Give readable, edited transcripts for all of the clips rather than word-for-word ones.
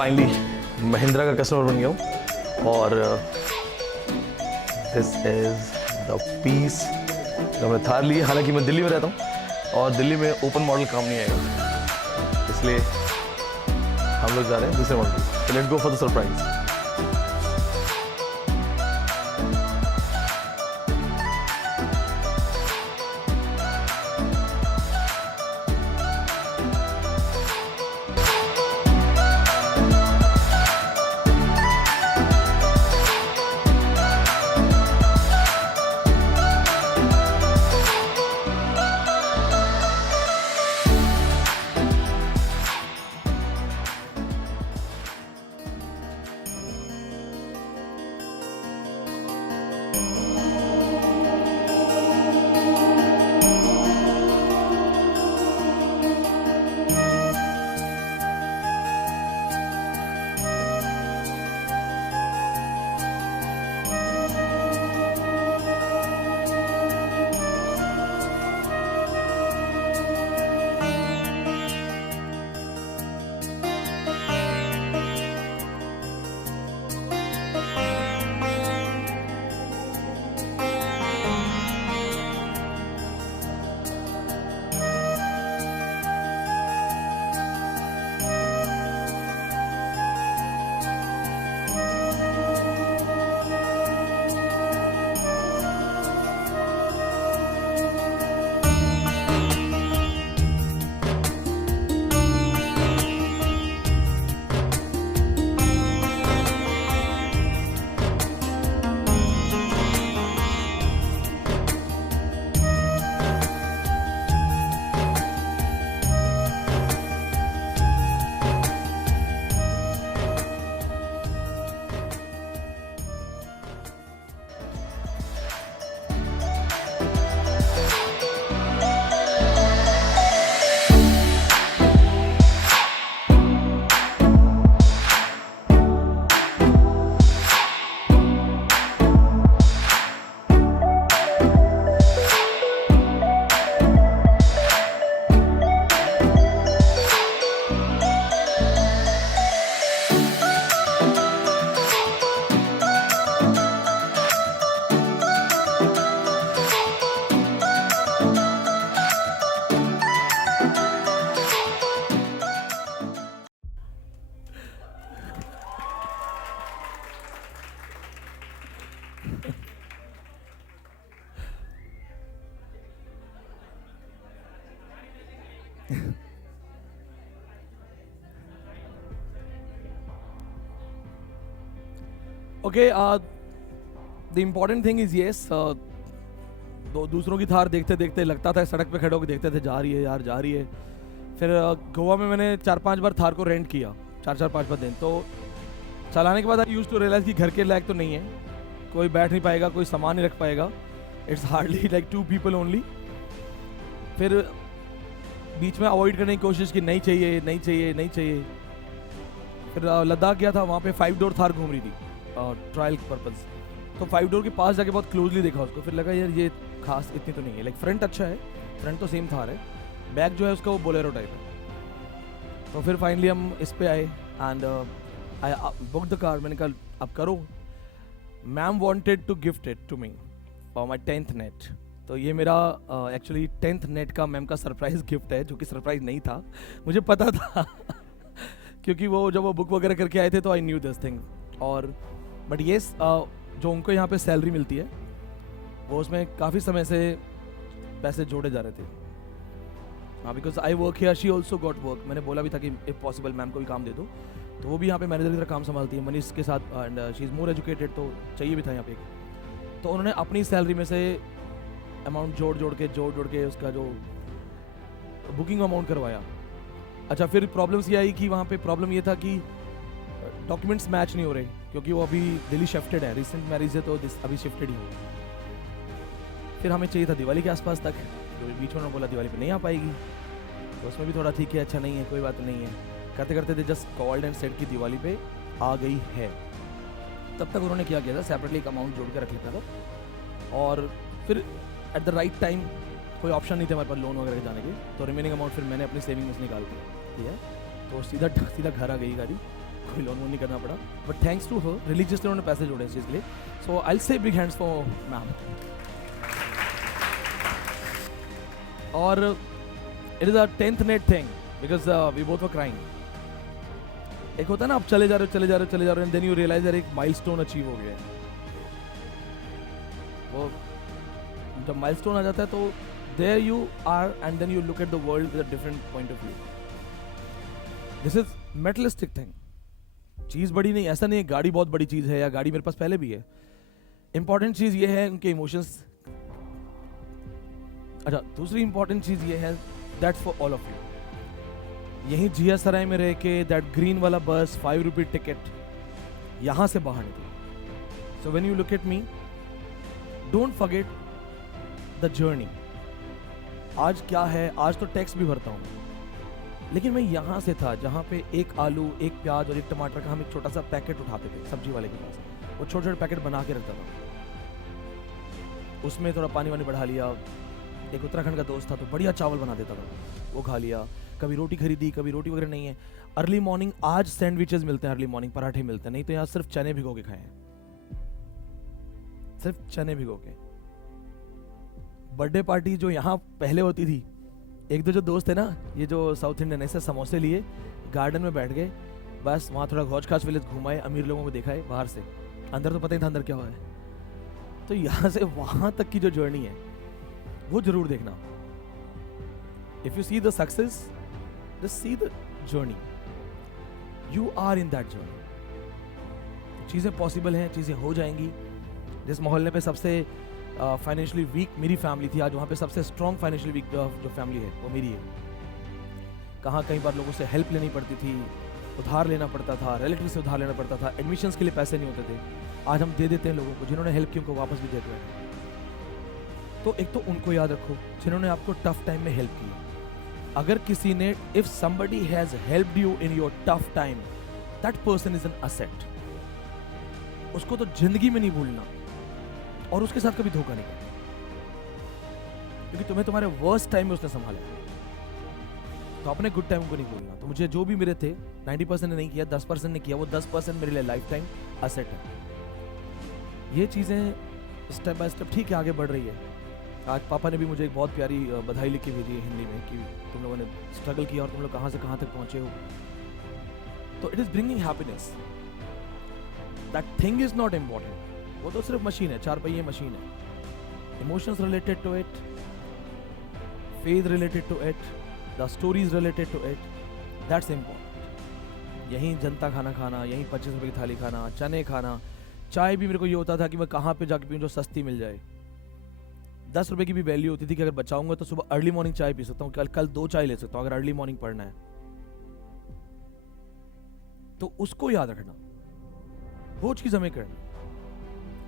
Finally Mahindra का customer बन गया हूँ और दिस इज द पीस जो हमने थार ली है। हालांकि मैं दिल्ली में रहता हूँ और दिल्ली में ओपन मॉडल काम नहीं आएगा, इसलिए हम लोग जा रहे हैं दूसरे मॉडल। तो let's go for the surprise. Okay, the important thing is yes, दूसरों की थार देखते देखते लगता था सड़क पे खड़े होकर देखते थे जा रही है यार जा रही है। फिर गोवा में मैंने 4-5 बार थार को रेंट किया, 4-5 दिन। तो चलाने के बाद आई यूज टू रियलाइज कि घर के लायक तो नहीं है, कोई बैठ नहीं पाएगा, कोई सामान नहीं रख पाएगा, it's hardly like 2 people only. फिर बीच में अवॉइड करने की कोशिश की, नहीं चाहिए नहीं चाहिए नहीं चाहिए। फिर लद्दाख गया था, वहाँ पे 5 डोर थार घूम रही थी ट्रायल पर्पज। तो 5 डोर के पास जाके बहुत क्लोजली देखा उसको, फिर लगा यार ये खास इतनी तो नहीं है। लाइक फ्रंट अच्छा है, फ्रंट तो सेम थार है, बैक जो है उसका वो बोलेरो टाइप है। तो फिर फाइनली हम इस पे आए and I book the car. मैंने कहा अब करो। Ma'am wanted to gift it to me for my 10th net. तो ये मेरा एक्चुअली 10th नेट का मैम का सरप्राइज गिफ्ट है, जो कि सरप्राइज नहीं था, मुझे पता था क्योंकि वो जब वो बुक वगैरह करके आए थे तो आई न्यू दिस थिंग। और बट येस, जो उनको यहाँ पे सैलरी मिलती है वो उसमें काफ़ी समय से पैसे जोड़े जा रहे थे। हाँ, because I work here, she also got work. मैंने बोला भी था कि इफ पॉसिबल मैम को भी काम दे दो, तो वो भी यहाँ पे मैनेजर की तरह काम संभालती है मनीष के साथ, and she is more educated, तो चाहिए भी था यहाँ पे। तो उन्होंने अपनी सैलरी में से अमाउंट जोड़ के उसका जो बुकिंग अमाउंट करवाया। अच्छा, फिर प्रॉब्लम्स ये आई कि वहाँ पे प्रॉब्लम ये था कि डॉक्यूमेंट्स मैच नहीं हो रहे, क्योंकि वो अभी दिल्ली शिफ्टेड है, रिसेंट मैरिज है, तो अभी शिफ्टेड ही हो। फिर हमें चाहिए था दिवाली के आसपास तक, तो बीच में उन्होंने बोला दिवाली पे नहीं आ पाएगी, तो उसमें भी थोड़ा ठीक है, अच्छा नहीं है, कोई बात नहीं है, करते करते थे जस्ट कॉल्ड एंड सेड की दिवाली पे आ गई है। तब तक उन्होंने क्या किया था, सेपरेटली एक अमाउंट जोड़ के रख लेता था, और फिर एट द राइट टाइम कोई ऑप्शन नहीं थे हमारे पास लोन वगैरह के जाने के, तो रिमेनिंग अमाउंट फिर मैंने अपनी सेविंग में से निकाल के किया, तो सीधा घर आ गई गाड़ी। कोई लोन नहीं करना पड़ा, but thanks to her religiously उन्होंने पैसे जोड़े इस चीज़ के लिए. So I will say big hands for ma'am. और it is a 10th net thing because we both were crying. एक होता है ना, आप चले जा रहे हो एंड देन यू रियलाइज यार एक माइलस्टोन अचीव हो गया है. वो जब माइलस्टोन आ जाता है तो there you are and then you look at the world with a different point of view. This is materialistic thing. चीज़ बड़ी नहीं, ऐसा नहीं है गाड़ी बहुत बड़ी चीज़ है या गाड़ी मेरे पास पहले भी है. इंपॉर्टेंट चीज़ ये है उनके इमोशंस. अच्छा, दूसरी इंपॉर्टेंट चीज़ ये है that's for all of you. यहीं जिया सराय में रह के दैट ग्रीन वाला बस 5 रुपये टिकट यहाँ से बाहर निकली. So when you look at me, don't forget the journey. आज क्या है, आज तो टैक्स भी भरता हूँ, लेकिन मैं यहाँ से था जहाँ पे एक आलू, एक प्याज और एक टमाटर का हम एक छोटा सा पैकेट उठाते थे सब्जी वाले के पास. वो छोटे छोटे पैकेट बना के रखता था, उसमें थोड़ा पानी वानी बढ़ा लिया. एक उत्तराखंड का दोस्त था तो बढ़िया चावल बना देता था, वो खा लिया. कभी रोटी खरीदी, कभी रोटी वगैरह नहीं है. अर्ली मॉर्निंग आज सैंडविचेस मिलते हैं, अर्ली मॉर्निंग पराठे मिलते हैं, नहीं तो यहाँ सिर्फ चने भिगो के खाए हैं, सिर्फ चने भिगो के. बर्थडे पार्टी जो यहाँ पहले होती थी, एक दो जो दोस्त है ना, ये जो साउथ इंडियन, ऐसे समोसे लिए गार्डन में बैठ गए, बस वहाँ थोड़ा गौज खास विलेज घुमाए, अमीर लोगों को दिखाए बाहर से, अंदर तो पता ही था अंदर क्या हुआ है. तो यहाँ से वहाँ तक की जो जर्नी है वो जरूर देखना. If you see the success, just see the journey. You are in that journey. चीज़ें पॉसिबल हैं, चीज़ें हो जाएंगी. जिस मोहल्ले पे सबसे फाइनेंशियली वीक मेरी फैमिली थी, आज वहाँ पे सबसे स्ट्रॉन्ग फाइनेंशियली वीक जो फैमिली है वो मेरी है. कहाँ कई बार लोगों से हेल्प लेनी पड़ती थी, उधार लेना पड़ता था, रिलेटिव से उधार लेना पड़ता था, एडमिशन्स के लिए पैसे नहीं होते थे. आज हम दे देते हैं लोगों को, जिन्होंने हेल्प की उनको वापस भी देते हैं. तो एक तो उनको याद रखो जिन्होंने आपको टफ टाइम में हेल्प की. अगर किसी ने, if somebody has helped you in your tough time, that person is an asset. उसको तो जिंदगी में नहीं भूलना और उसके साथ कभी धोखा नहीं करना, क्योंकि तुम्हें तुम्हारे वर्स्ट टाइम में उसने संभाला. तो अपने गुड टाइम को नहीं भूलना. तो मुझे जो भी मेरे थे 90% ने नहीं किया, 10% ने किया, वो 10% मेरे लिए लाइफ टाइम असेट है. ये चीज़ें स्टेप बाय स्टेप ठीक है आगे बढ़ रही है. आज पापा ने भी मुझे एक बहुत प्यारी बधाई लिख के भेजी है हिंदी में कि तुम लोगों ने स्ट्रगल किया और तुम लोग कहाँ से कहाँ तक पहुँचे हो. तो it is bringing happiness. That thing is not important. वो तो सिर्फ मशीन है, 4 पहिए मशीन है. Emotions related to it, faith related to it, the stories related to it, that's important. यहीं जनता खाना खाना, यहीं 25 रुपये की थाली खाना, चने खाना. चाय भी मेरे को ये होता था कि मैं कहाँ पे जाके पीऊँ जो सस्ती मिल जाए. 10 रुपये की भी वैल्यू होती थी कि अगर बचाऊंगा तो सुबह अर्ली मॉर्निंग चाय पी सकता हूँ, कल 2 चाय ले सकता हूँ अगर अर्ली मॉर्निंग पढ़ना है. तो उसको याद रखना, वो चीज़ हमें करनी.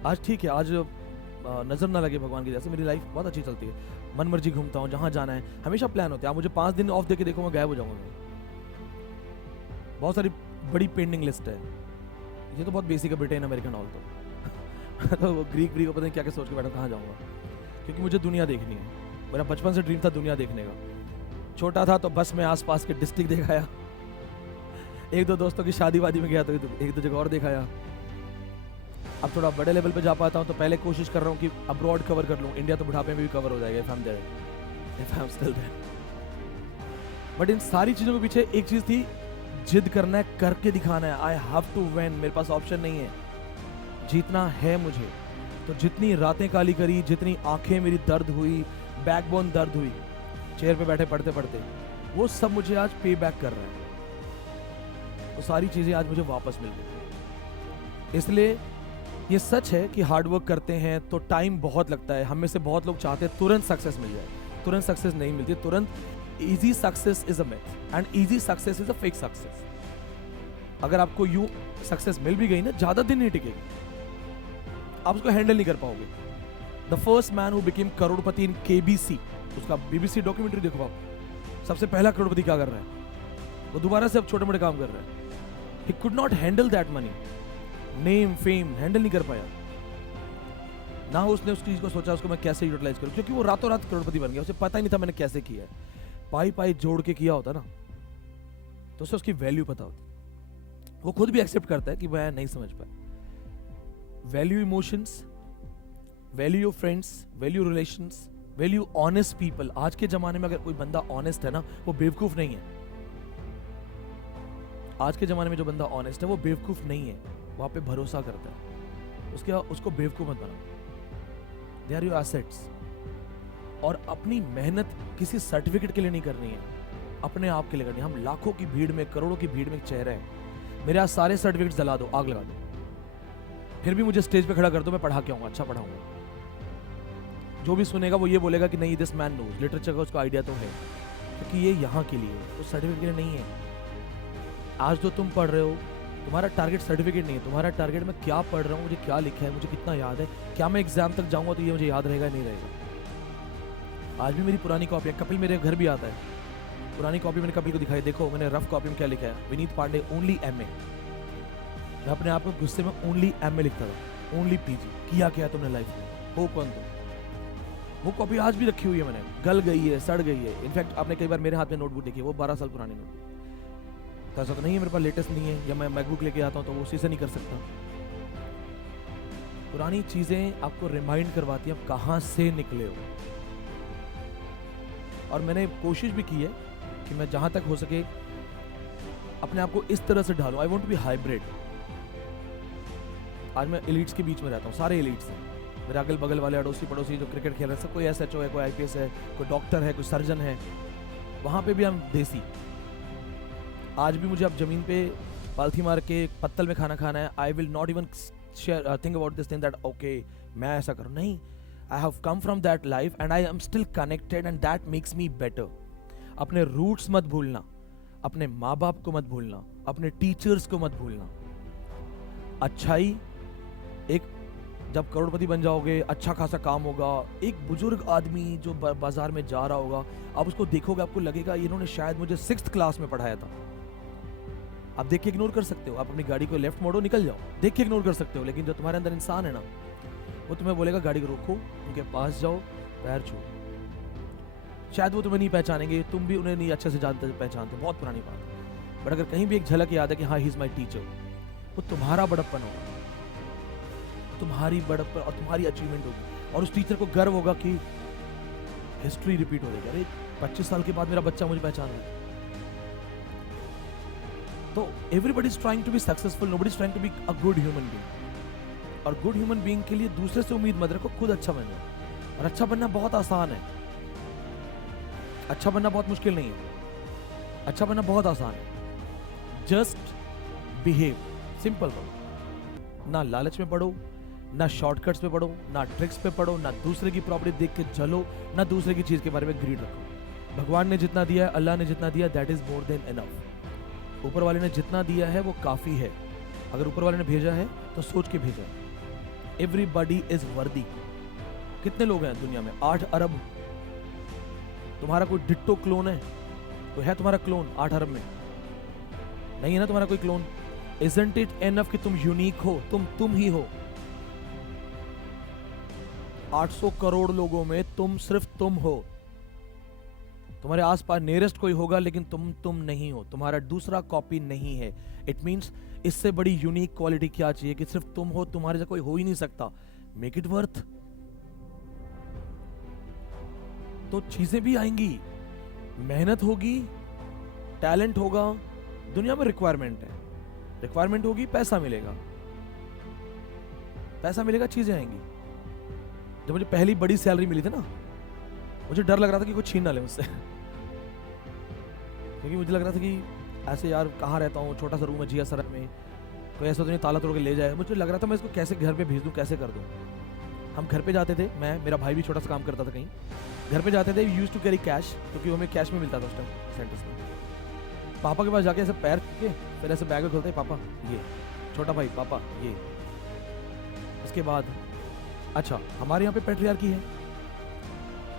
आज ठीक है, आज नजर ना लगे भगवान की, जैसे मेरी लाइफ बहुत अच्छी चलती है, मन मर्जी घूमता हूँ, जहाँ जाना है हमेशा प्लान होते हैं. आप मुझे 5 दिन ऑफ देके देखो, मैं गायब हो जाऊंगा. बहुत सारी बड़ी पेंडिंग लिस्ट है. ये तो बहुत बेसिक है, ब्रिटेन अमेरिकन ऑल तो वो ग्रीक को पता नहीं क्या क्या सोच के बैठा कहाँ जाऊँगा, क्योंकि मुझे दुनिया देखनी है. मेरा बचपन से ड्रीम था दुनिया देखने का. छोटा था तो बस मैं आसपास के डिस्ट्रिक्ट दिखाया, 1-2 दोस्तों की शादी वादी में गया तो 1-2 जगह और दिखाया. अब थोड़ा बड़े लेवल पे जा पाता हूँ तो पहले कोशिश कर रहा हूँ कि अब्रॉड कवर कर लूँ. इंडिया तो बुढ़ापे में भी कवर हो जाएगा if I'm still there. But in सारी चीज़ों के पीछे एक चीज़ थी, जिद करना है, करके दिखाना है. I have to win. मेरे पास ऑप्शन नहीं है, जीतना है मुझे. तो जितनी रातें काली करी, जितनी आंखें मेरी दर्द हुई, बैकबोन दर्द हुई, चेयर पे बैठे पढ़ते पढ़ते, वो सब मुझे आज पे बैक कर रहा है. वो सारी चीज़ें आज मुझे वापस मिल गई. इसलिए ये सच है कि हार्ड वर्क करते हैं तो टाइम बहुत लगता है. हम में से बहुत लोग चाहते हैं तुरंत सक्सेस मिल जाए. तुरंत सक्सेस नहीं मिलती. तुरंत easy success is a myth and easy success is a fake success. अगर आपको यूं सक्सेस मिल भी गई ना, ज्यादा दिन नहीं टिकेगी, आप उसको हैंडल नहीं कर पाओगे. The first man who became Crorepati in KBC, उसका बीबीसी डॉक्यूमेंट्री देखो आप. सबसे पहला करोड़पति क्या कर रहा है, वो दोबारा से अब छोटे मोटे काम कर रहा है. He could not handle that money, name fame handle नहीं कर पाया ना. उसने उस चीज को सोचा उसको मैं कैसे यूटिलाइज करूं, क्योंकि वो रातों रात करोड़पति बन गया. उसे पता ही नहीं था मैंने कैसे किया है. पाई पाई जोड़ के किया होता ना तो उसे उसकी वैल्यू पता होती. वो खुद भी एक्सेप्ट करता है कि मैं नहीं समझ पाया। Value emotions, value your friends, value relations, value honest people. आज के जमाने में अगर कोई बंदा ऑनेस्ट है ना, वो बेवकूफ नहीं है। आज के जमाने में जो बंदा ऑनेस्ट है वो बेवकूफ नहीं है, वहां पे भरोसा करता है। उसको बेवकूफ मत बनाओ। They are your assets. और अपनी मेहनत किसी सर्टिफिकेट के लिए नहीं करनी है, अपने आप के लिए करनी है। हम लाखों की भीड़ में, करोड़ों की भीड़ में एक चेहरा है। मेरे आज सारे सर्टिफिकेट जला दो, आग लगा दो, फिर भी मुझे स्टेज पे खड़ा कर दो, मैं पढ़ा के आऊंगा, अच्छा पढ़ाऊंगा। जो भी सुनेगा वो ये बोलेगा कि नहीं, दिस मैन नोज लिटरेचर का, उसको आइडिया तो है, क्योंकि ये यहाँ के लिए, तो सर्टिफिकेट के लिए नहीं है। आज जो तुम पढ़ रहे हो, तुम्हारा टारगेट सर्टिफिकेट नहीं है, तुम्हारा टारगेट मैं क्या पढ़ रहा हूँ, मुझे क्या लिखा है, मुझे कितना याद है, क्या मैं एग्जाम तक जाऊंगा तो ये मुझे याद रहेगा नहीं रहेगा। आज भी मेरी पुरानी कॉपी है, कपिल मेरे घर भी आता है, पुरानी कॉपी मैंने कपिल को दिखाई, देखो मैंने रफ कॉपी में क्या लिखा है, विनीत पांडे ओनली एमए। मैं अपने आप को गुस्से में ओनली एमए लिखता था, ओनली पीजी। किया क्या तुमने लाइफ में, हो कौन तुम? वो कॉपी आज भी रखी हुई है मैंने, गल गई है, सड़ गई है। इनफैक्ट आपने कई बार मेरे हाथ में नोटबुक देखी है, वो 12 साल पुरानी नोटबुक। तो ऐसा तो नहीं है मेरे पास लेटेस्ट नहीं है, या मैं मैकबुक लेके आता हूँ तो वो उसी से नहीं कर सकता। पुरानी चीजें आपको रिमाइंड करवाती हैं आप कहाँ से निकले हो। और मैंने कोशिश भी की है कि मैं जहां तक हो सके अपने आप को इस तरह से ढालूं। I want to be hybrid. आज मैं एलिट्स के बीच में रहता हूँ, सारे एलिट्स हैं मेरे अगल बगल वाले, अड़ोसी पड़ोसी जो क्रिकेट खेल रहे हैं, सब कोई एसएचओ है, कोई आईपीएस है, कोई डॉक्टर है, कोई सर्जन है। वहां पे भी हम देसी। आज भी मुझे अब जमीन पे पालथी मार के पत्तल में खाना खाना है। I will not even think about this thing that okay मैं ऐसा करूं, नहीं। I have come from that life and I am still connected and that makes me better. अपने रूट्स मत भूलना, अपने माँ बाप को मत भूलना, अपने टीचर्स को मत भूलना। अच्छाई, एक जब करोड़पति बन जाओगे, अच्छा खासा काम होगा, एक बुजुर्ग आदमी जो बाजार में जा रहा होगा, आप उसको देखोगे, आपको लगेगा इन्होंने शायद मुझे 6th क्लास में पढ़ाया था। आप देख के इग्नोर कर सकते हो, आप अपनी गाड़ी को लेफ्ट मोड़ो, निकल जाओ, देख के इग्नोर कर सकते हो। लेकिन जो तुम्हारे अंदर इंसान है ना, वो तुम्हें बोलेगा गाड़ी को रोको, उनके पास जाओ, पैर छू। शायद वो तुम्हें नहीं पहचानेंगे, तुम भी उन्हें नहीं अच्छे से जानते पहचानते, बहुत पुरानी बात है। बट अगर कहीं भी एक झलक याद है कि हाँ ही इज माई टीचर, वो तुम्हारा बड़प्पन होगा, तुम्हारी बड़प्पन और तुम्हारी अचीवमेंट होगी। और उस टीचर को गर्व होगा कि हिस्ट्री रिपीट हो जाएगी, अरे 25 साल के बाद मेरा बच्चा मुझे पहचान रहा है। तो everybody is trying to be successful, nobody is trying to be a good human being. और गुड ह्यूमन बीइंग के लिए दूसरे से उम्मीद मत रखो, खुद अच्छा बन जाओ। और अच्छा बनना बहुत आसान है, अच्छा बनना बहुत मुश्किल नहीं है, अच्छा बनना बहुत आसान है। जस्ट बिहेव, सिंपल रहो। ना लालच में पढ़ो, ना शॉर्टकट्स पे पढ़ो, ना ट्रिक्स पे पढ़ो, ना दूसरे की प्रॉपर्टी देख के जलो, ना दूसरे की चीज के बारे में ग्रीड रखो। भगवान ने जितना दिया है, अल्लाह ने जितना दिया, that is more than enough. ऊपर वाले ने जितना दिया है वो काफी है। अगर ऊपर वाले ने भेजा है तो सोच के भेजा है। एवरीबॉडी इज वर्दी। कितने लोग हैं दुनिया में? 8 अरब। तुम्हारा कोई डिट्टो क्लोन है? कोई है तुम्हारा क्लोन 8 अरब में? नहीं है ना तुम्हारा कोई क्लोन। Isn't it enough कि तुम यूनिक हो, तुम ही हो। 800 करोड़ लोगों में सिर्फ तुम हो। तुम्हारे आसपास नियरेस्ट कोई होगा, लेकिन तुम नहीं हो, तुम्हारा दूसरा कॉपी नहीं है। इट मींस इससे बड़ी यूनिक क्वालिटी क्या चाहिए कि सिर्फ तुम हो, तुम्हारे से कोई हो ही नहीं सकता। Make it worth. तो चीजें भी आएंगी, मेहनत होगी, टैलेंट होगा। दुनिया में रिक्वायरमेंट है, रिक्वायरमेंट होगी, पैसा मिलेगा, पैसा मिलेगा, चीजें आएंगी। जब मुझे पहली बड़ी सैलरी मिली थी ना, मुझे डर लग रहा था कि कुछ छीन ना ले मुझसे। क्योंकि मुझे लग रहा था कि ऐसे यार कहाँ रहता हूँ, छोटा सा रूम है जिया सड़क में, कोई ऐसा तो नहीं ताला तोड़ के ले जाए। मुझे लग रहा था मैं इसको कैसे घर पे भेज दूँ, कैसे कर दूँ। हम घर पे जाते थे, मेरा भाई भी छोटा सा काम करता था कहीं, घर पे जाते थे, यूज टू कैरी कैश, क्योंकि हमें कैश में मिलता था उस टाइम सेंटर्स में। पापा के पास जाके ऐसे पैर के फिर ऐसे बैग में खोलते, पापा ये, छोटा भाई पापा ये। उसके बाद अच्छा हमारे यहाँ पे पैट्रियार्की है,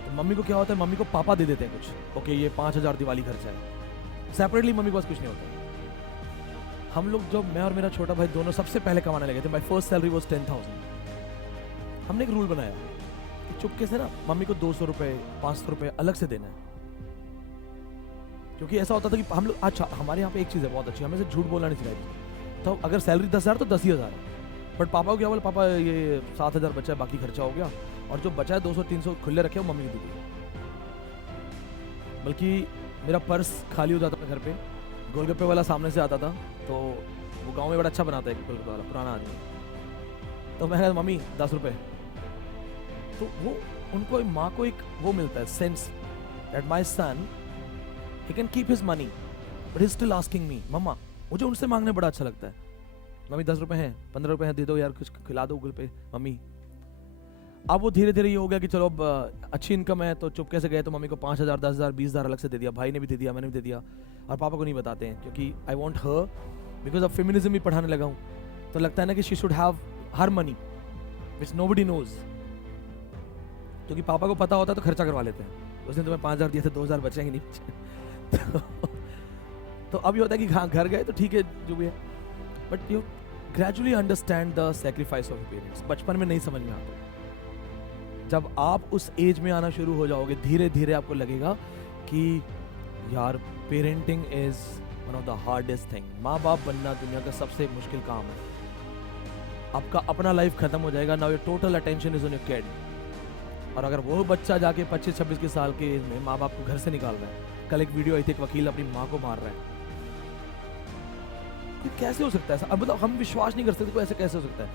तो मम्मी को क्या होता है, मम्मी को पापा दे देते हैं कुछ, ओके ये 5000 दिवाली खर्चा है। सेपरेटली मम्मी के पास कुछ नहीं होता। हम लोग जब मैं और मेरा छोटा भाई दोनों सबसे पहले कमाने लगे थे, माई फर्स्ट सैलरी वॉज 10,000। हमने एक रूल बनाया कि चुपके से ना मम्मी को 200 रुपये 500 रुपये अलग से देना है। क्योंकि ऐसा होता था कि हम लोग, अच्छा हमारे यहाँ पे एक चीज़ है बहुत अच्छी, हमें से झूठ बोलना नहीं सिखाई। तो अगर सैलरी 10,000 तो 10 ही हज़ार है। बट पापा को क्या बोला, पापा ये 7,000 बचा है, बाकी खर्चा हो गया, और जो बचा है 200-300 खुले रखे वो मम्मी की दी गई। बल्कि मेरा पर्स खाली हो जाता था घर पे, गोलगप्पे वाला सामने से आता था, तो वो गांव में बड़ा अच्छा बनाता है गोलगप्पे वाला, पुराना आदमी। तो मैं कहा मम्मी 10 रुपये, तो वो उनको माँ को एक वो मिलता है sense that my son he can keep his money but he still asking me mama. मुझे उनसे मांगने बड़ा अच्छा लगता है, मम्मी 10 रुपये हैं, 15 रुपये हैं, दे दो यार, कुछ खिला दो गूगल पे मम्मी। अब वो धीरे धीरे ये हो गया कि चलो अब अच्छी इनकम है, तो चुपके से गए तो मम्मी को 5,000, 10,000, 20,000 अलग से दे दिया, भाई ने भी दे दिया, मैंने भी दे दिया, और पापा को नहीं बताते हैं क्योंकि आई वॉन्ट हर, बिकॉज अब फेमिनिज्म भी पढ़ाने लगा हूँ, तो लगता है ना कि she should have her money which nobody knows, क्योंकि पापा को पता होता है तो खर्चा करवा लेते हैं। उसने तुम्हें 5,000 दिए थे, 2,000 बचेंगे नहीं बचे। तो अभी होता है कि हाँ घर गए तो ठीक है जो भी है, but you gradually understand the sacrifice of parents. बचपन में नहीं समझ में आता, जब आप उस एज में आना शुरू हो जाओगे धीरे धीरे आपको लगेगा कि यार parenting is one of the hardest thing. माँ बाप बनना दुनिया का सबसे मुश्किल काम है। आपका अपना लाइफ खत्म हो जाएगा, now your total attention is on your kid. और अगर वो बच्चा जाके 25-26 के साल के एज में माँ बाप को घर से निकाल रहा है, कल एक वीडियो आई थी, एक वकील अपनी माँ को मार रहा है, तो कैसे हो सकता है ऐसा? अब मतलब हम विश्वास नहीं कर सकते, तो ऐसे कैसे हो सकता है?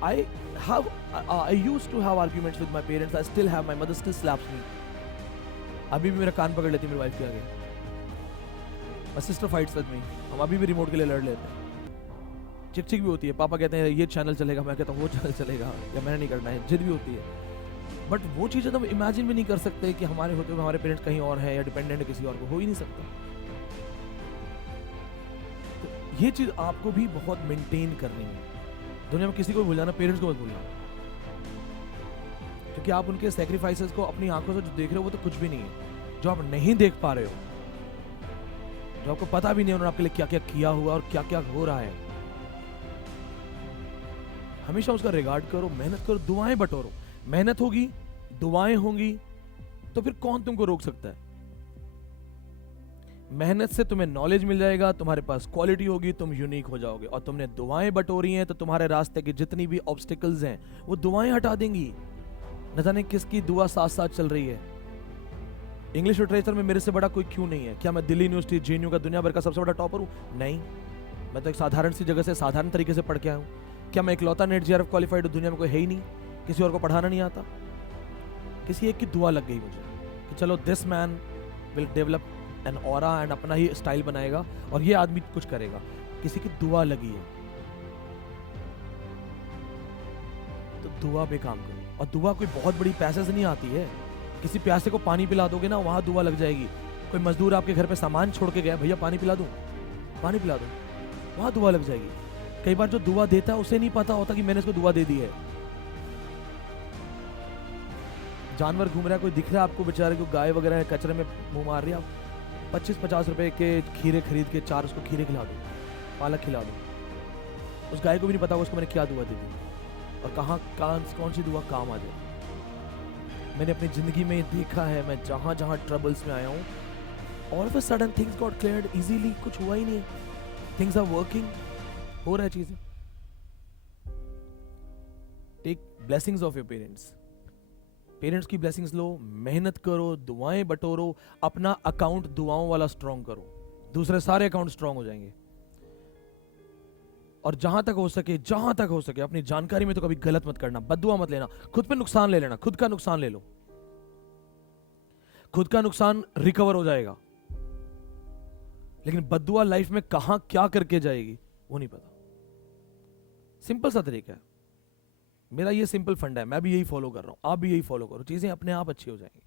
I used to have arguments with my parents. I still have. My mother still slaps me. अभी भी मेरा कान पकड़ लेती है मेरी वाइफ के आगे। My sister fights with me. हम अभी भी रिमोट के लिए लड़ लेते हैं। चिक चिक भी होती है, पापा कहते हैं ये चैनल चलेगा, मैं कहता हूँ वो चैनल चलेगा, या मैंने नहीं करना है, जिद भी होती है। बट वो चीज़ें तो हम इमेजिन भी नहीं कर सकते कि हमारे होते हुए हमारे पेरेंट्स कहीं और हैं या डिपेंडेंट है किसी और को, हो ही नहीं सकता। तो ये चीज़ आपको भी बहुत मेंटेन करनी है। दुनिया में किसी को भूल जाना, पेरेंट्स को मत भूलना, क्योंकि आप उनके सैक्रिफाइसेस को अपनी आंखों से जो देख रहे हो वो तो कुछ भी नहीं है। जो आप नहीं देख पा रहे हो, जो आपको पता भी नहीं उन्होंने आपके लिए क्या क्या किया हुआ और क्या क्या हो रहा है, हमेशा उसका रिगार्ड करो, मेहनत करो, दुआएं बटोरो। मेहनत होगी, दुआएं होंगी, तो फिर कौन तुमको रोक सकता है? मेहनत से तुम्हें नॉलेज मिल जाएगा, तुम्हारे पास क्वालिटी होगी, तुम यूनिक हो जाओगे। और तुमने दुआएं बटोरी हैं तो तुम्हारे रास्ते की जितनी भी ऑब्स्टिकल्स हैं वो दुआएं हटा देंगी। न जाने किसकी दुआ साथ साथ चल रही है। इंग्लिश लिटरेचर में मेरे से बड़ा कोई क्यों नहीं है? क्या मैं दिल्ली यूनिवर्सिटी जेएनयू का दुनिया भर का सबसे बड़ा टॉपर हूँ? नहीं, मैं तो एक साधारण सी जगह से साधारण तरीके से पढ़ के आया हूँ। क्या मैं इकलौता नेट जेआरएफ क्वालिफाइड हूँ? दुनिया में कोई है ही नहीं, किसी और को पढ़ाना नहीं आता। किसी एक की दुआ लग गई मुझे कि चलो this man will develop an aura and अपना ही स्टाइल बनाएगा और ये आदमी कुछ करेगा। किसी की दुआ लगी है तो दुआ पे काम करो। और दुआ कोई बहुत बड़ी पैसे से नहीं आती है। किसी प्यासे को पानी पिला दोगे ना, वहां दुआ लग जाएगी। कोई मजदूर आपके घर पे सामान छोड़ के गया, भैया पानी पिला दूं, पानी पिला दो, वहां दुआ लग जाएगी। कई बार जो दुआ देता है उसे नहीं पता होता कि मैंने इसको दुआ दे दी है। जानवर घूम रहा है, कोई दिख रहा है आपको बेचारे को, गाय वगैरह है, कचरे में मुंह मार रही है, आप 25-50 रुपए के खीरे खरीद के 4 उसको खीरे खिला दो, पालक खिला दो। उस गाय को भी नहीं पता उसको मैंने क्या दुआ दी थी और कौन सी दुआ काम आ जाए। मैंने अपनी जिंदगी में देखा है, मैं जहां जहां ट्रबल्स में आया हूँ, all of a sudden things got cleared easily. कुछ हुआ ही नहीं, थिंग्स आर वर्किंग, हो रहा है चीजें। Take blessings of your parents. Parents की ब्लेसिंग्स लो, मेहनत करो, दुआएं बटोरो, अपना अकाउंट दुआओं वाला स्ट्रॉन्ग करो, दूसरे सारे अकाउंट स्ट्रॉन्ग हो जाएंगे। और जहां तक हो सके अपनी जानकारी में तो कभी गलत मत करना, बद्दुआ मत लेना, खुद पे नुकसान ले लेना, खुद का नुकसान ले लो, खुद का नुकसान रिकवर हो जाएगा, लेकिन बद्दुआ लाइफ में कहां क्या करके जाएगी वो नहीं पता। सिंपल सा तरीका है, मेरा ये सिंपल फंडा है, मैं भी यही फॉलो कर रहा हूं, आप भी यही फॉलो करो, चीजें अपने आप अच्छी हो जाएंगी।